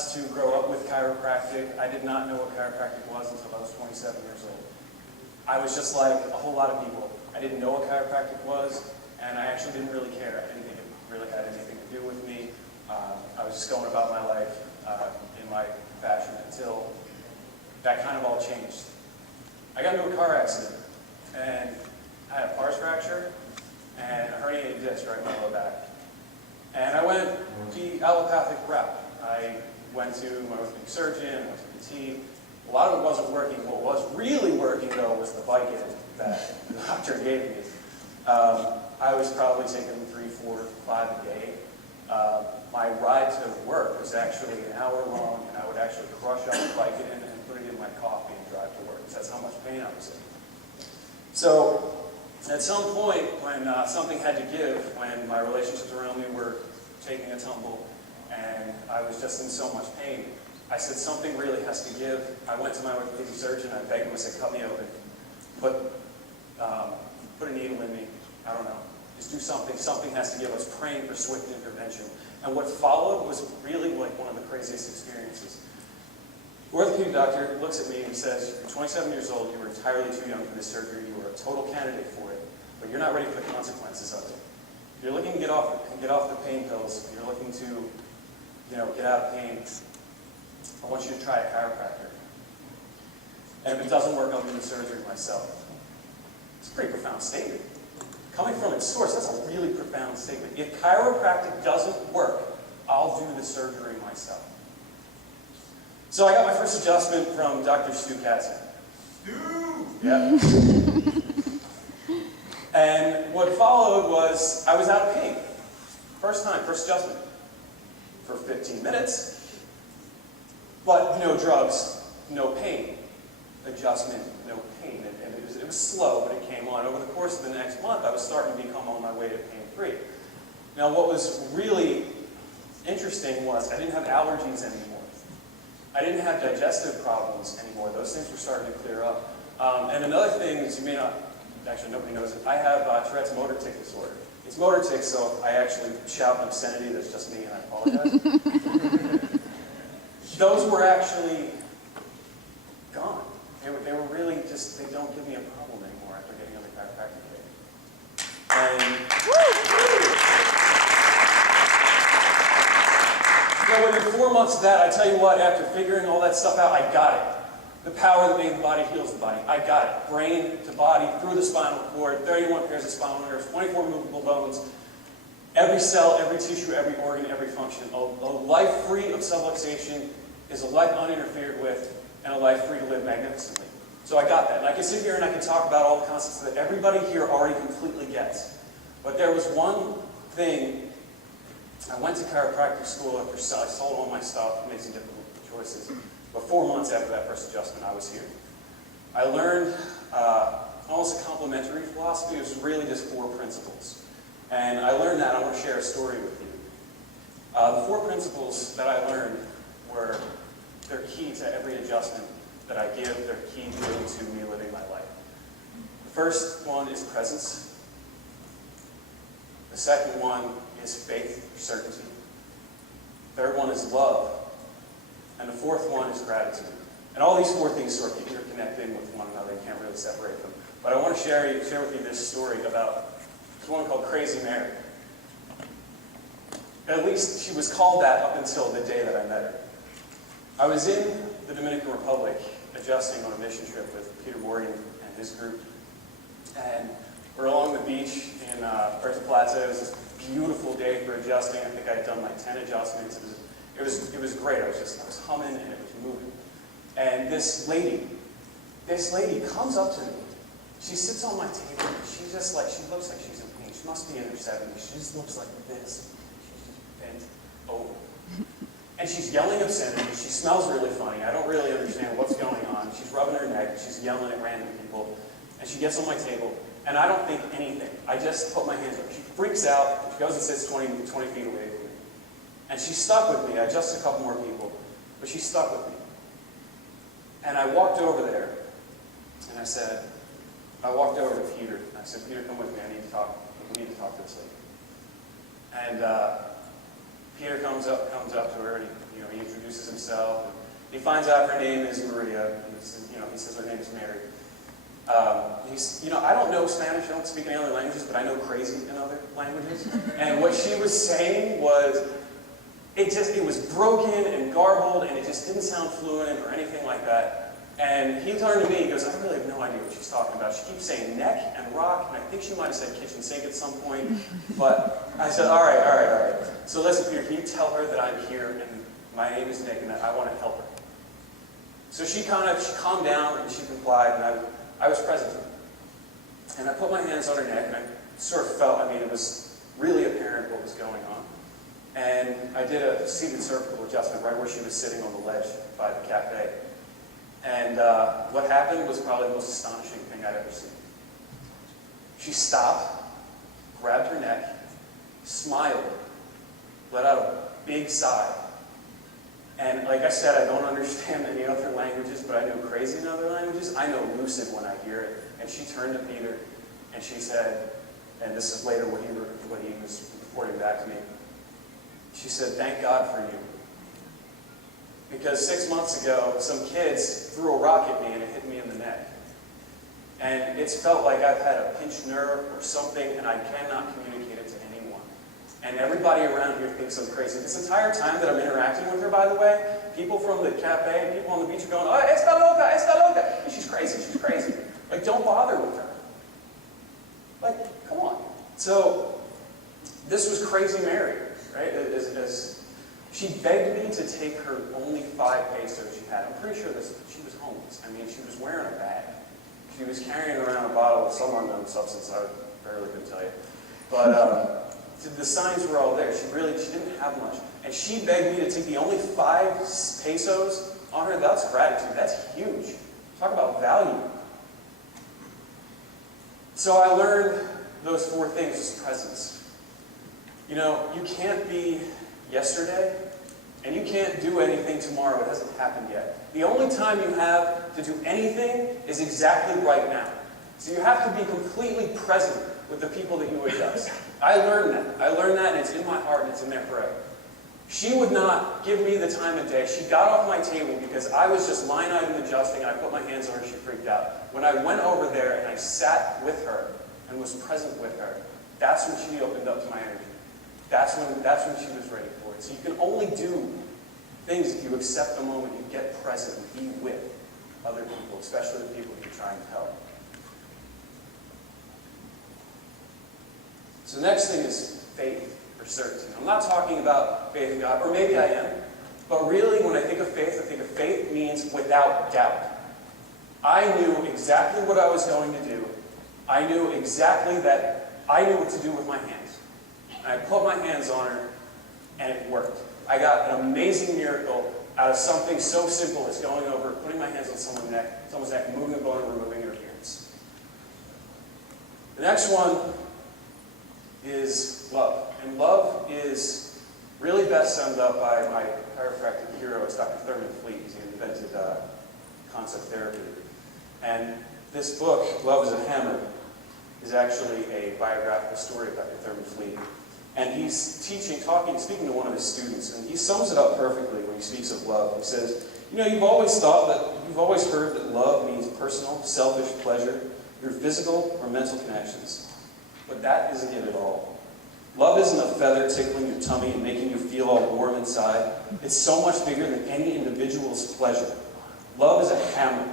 blessed to grow up with chiropractic. I did not know what chiropractic was until I was 27 years old. I was just like a whole lot of people. I didn't know what chiropractic was, and I actually didn't really care. I didn't think it really had anything to do with me. I was just going about my life in my fashion until that kind of all changed. I got into a car accident, and I had a pars fracture and a herniated disc right in my lower back. And I went the allopathic route. I went to my orthopedic surgeon, went to PT. A lot of it wasn't working. What was really working, though, was the Vicodin that the doctor gave me. I was probably taking 3, 4, 5 a day. My ride to work was actually an hour long, and I would actually crush up the Vicodin and put it in my coffee and drive to work, because that's how much pain I was in. So, at some point, when something had to give, when my relationships around me were taking a tumble, and I was just in so much pain, I said, something really has to give. I went to my orthopedic surgeon, I begged him, I said, cut me open. Put a needle in me, I don't know. Just do something, something has to give. I was praying for swift intervention. And what followed was really like one of the craziest experiences. The orthopedic doctor looks at me and says, you're 27 years old, you were entirely too young for this surgery, you were a total candidate for it, but you're not ready for the consequences of it. You're looking to get off the pain pills, you're looking to, get out of pain. I want you to try a chiropractor. And if it doesn't work, I'll do the surgery myself. It's a pretty profound statement. Coming from its source, that's a really profound statement. If chiropractic doesn't work, I'll do the surgery myself. So I got my first adjustment from Dr. Stu Katzen. Stu! Yeah. And what followed was, I was out of pain. First time, first adjustment. For 15 minutes. But no drugs, no pain. Adjustment, no pain. And it was slow, but it came on. Over the course of the next month, I was starting to become on my way to pain-free. Now, what was really interesting was I didn't have allergies anymore. I didn't have digestive problems anymore. Those things were starting to clear up. And another thing is, you may not, actually nobody knows it, I have Tourette's motor tic disorder. It's motor tic, so I actually shout an obscenity that's just me, and I apologize. Those were actually gone. They were really just, they don't give me a problem anymore after getting on the chiropractic care. And so within 4 months of that, I tell you what, after figuring all that stuff out, I got it. The power that made the body heals the body. I got it. Brain to body, through the spinal cord, 31 pairs of spinal nerves, 24 movable bones, every cell, every tissue, every organ, every function. A life free of subluxation is a life uninterfered with, and a life free to live magnificently. So I got that. And I can sit here and I can talk about all the concepts that everybody here already completely gets. But there was one thing. I went to chiropractic school after I sold all my stuff, made some difficult choices. But 4 months after that first adjustment, I was here. I learned almost a complementary philosophy. It was really just 4 principles. And I learned that. I want to share a story with you. The 4 principles that I learned were, they're key to every adjustment that I give. They're key really to me living my life. The first one is presence. The second one is faith, certainty. The third one is love. And the fourth one is gratitude. And all these 4 things sort of interconnected with one another. You can't really separate them. But I want to share with you this story about this woman called Crazy Mary. At least she was called that up until the day that I met her. I was in the Dominican Republic adjusting on a mission trip with Peter Morgan and his group. And we're along the beach in Puerto Plata. It was this beautiful day for adjusting. I think I had done like 10 adjustments. It was great. I was humming and it was moving. And this lady comes up to me. She sits on my table. She looks like she's in pain. She must be in her 70s. She just looks like this. She's just bent over. And she's yelling obscenity. She smells really funny. I don't really understand what's going on. She's rubbing her neck. She's yelling at random people. And she gets on my table. And I don't think anything. I just put my hands up. She freaks out. She goes and sits 20 feet away from me. And she stuck with me. I adjusted a couple more people. But she stuck with me. And I walked over there. And I walked over to Peter. And I said, Peter, come with me. We need to talk to this lady. And Peter comes up to her and he introduces himself. And he finds out her name is Maria. He says her name is Mary. I don't know Spanish, I don't speak any other languages, but I know crazy in other languages. And what she was saying was, it was broken and garbled, and it just didn't sound fluent or anything like that. And he turned to me, he goes, I really have no idea what she's talking about. She keeps saying neck and rock, and I think she might have said kitchen sink at some point. But I said, all right. So listen, Peter, can you tell her that I'm here, and my name is Nick, and that I want to help her? So she calmed down, and she complied, and I was present. And I put my hands on her neck, and I sort of felt, it was really apparent what was going on. And I did a seated cervical adjustment right where she was sitting on the ledge by the cafe. And what happened was probably the most astonishing thing I'd ever seen. She stopped, grabbed her neck, smiled, let out a big sigh. And like I said, I don't understand any other languages, but I know crazy in other languages. I know lucid when I hear it. And she turned to Peter, and she said, and this is later what he was reporting back to me, she said, thank God for you. Because 6 months ago, some kids threw a rock at me and it hit me in the neck. And it's felt like I've had a pinched nerve or something, and I cannot communicate it to anyone. And everybody around here thinks I'm crazy. This entire time that I'm interacting with her, by the way, people from the cafe, people on the beach are going, oh, esta loca, esta loca. And she's crazy. Like, don't bother with her. Like, come on. So, this was Crazy Mary, right? As she begged me to take her only 5 pesos she had. I'm pretty sure she was homeless. She was wearing a bag. She was carrying around a bottle of some unknown substance I barely could tell you. But the signs were all there. She didn't have much. And she begged me to take the only 5 pesos on her. That's gratitude. That's huge. Talk about value. So I learned those 4 things, just presence. You can't be yesterday, and you can't do anything tomorrow. It hasn't happened yet. The only time you have to do anything is exactly right now. So you have to be completely present with the people that you adjust. I learned that, and it's in my heart, and it's in there forever. She would not give me the time of day. She got off my table because I was just line item adjusting, and I put my hands on her, she freaked out. When I went over there and I sat with her and was present with her, that's when she opened up to my energy. That's when she was ready for it. So you can only do things if you accept the moment, you get present and be with other people, especially the people you're trying to help. So the next thing is faith or certainty. I'm not talking about faith in God, or maybe I am. But really, when I think of faith means without doubt. I knew exactly what I was going to do. I knew what to do with my hands. And I put my hands on her, and it worked. I got an amazing miracle out of something so simple as going over, putting my hands on someone's neck, moving the bone, and removing interference. The next one is love. And love is really best summed up by my chiropractic hero, it's Dr. Thurman Fleet. He invented concept therapy. And this book, Love is a Hammer, is actually a biographical story of Dr. Thurman Fleet. And he's speaking to one of his students, and he sums it up perfectly when he speaks of love. He says, you've always heard that love means personal, selfish pleasure through physical or mental connections. But that isn't it at all. Love isn't a feather tickling your tummy and making you feel all warm inside. It's so much bigger than any individual's pleasure. Love is a hammer,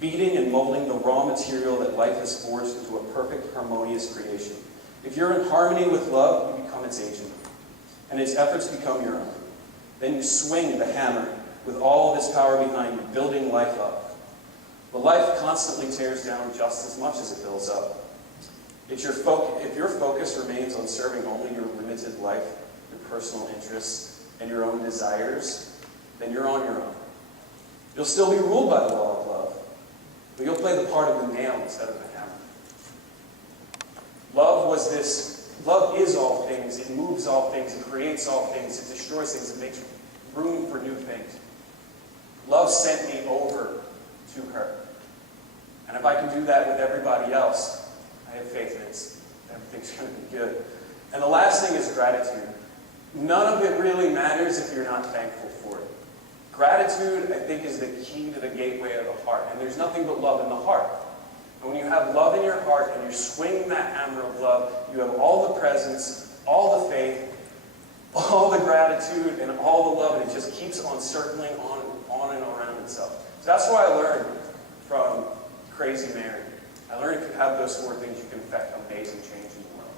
beating and molding the raw material that life has forged into a perfect, harmonious creation. If you're in harmony with love, you become its agent, and its efforts become your own. Then you swing the hammer with all of its power behind you, building life up. But life constantly tears down just as much as it builds up. If your focus remains on serving only your limited life, your personal interests, and your own desires, then you're on your own. You'll still be ruled by the law of love, but you'll play the part of the nail instead of the hammer. Love is all things, it moves all things, it creates all things, it destroys things, it makes room for new things. Love sent me over to her. And if I can do that with everybody else, I have faith that everything's going to be good. And the last thing is gratitude. none of it really matters if you're not thankful for it. Gratitude, I think, is the key to the gateway of the heart. And there's nothing but love in the heart. And when you have love in your heart and you're swinging that hammer of love, you have all the presence, all the faith, all the gratitude, and all the love, and it just keeps on circling on and around itself. So that's what I learned from Crazy Mary. I learned if you have those four things, you can affect amazing change in the world.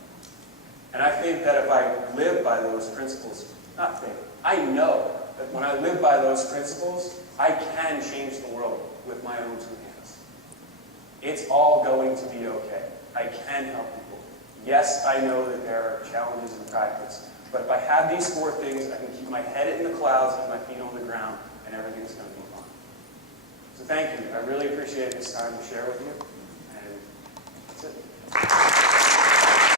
And I think that if I live by those principles, not think, I know that when I live by those principles, I can change the world with my own 2 hands. It's all going to be okay. I can help people. Yes, I know that there are challenges in practice, but if I have these four things, I can keep my head in the clouds and my feet on the ground, and everything's going to be fine. So thank you. I really appreciate this time to share with you. And that's it.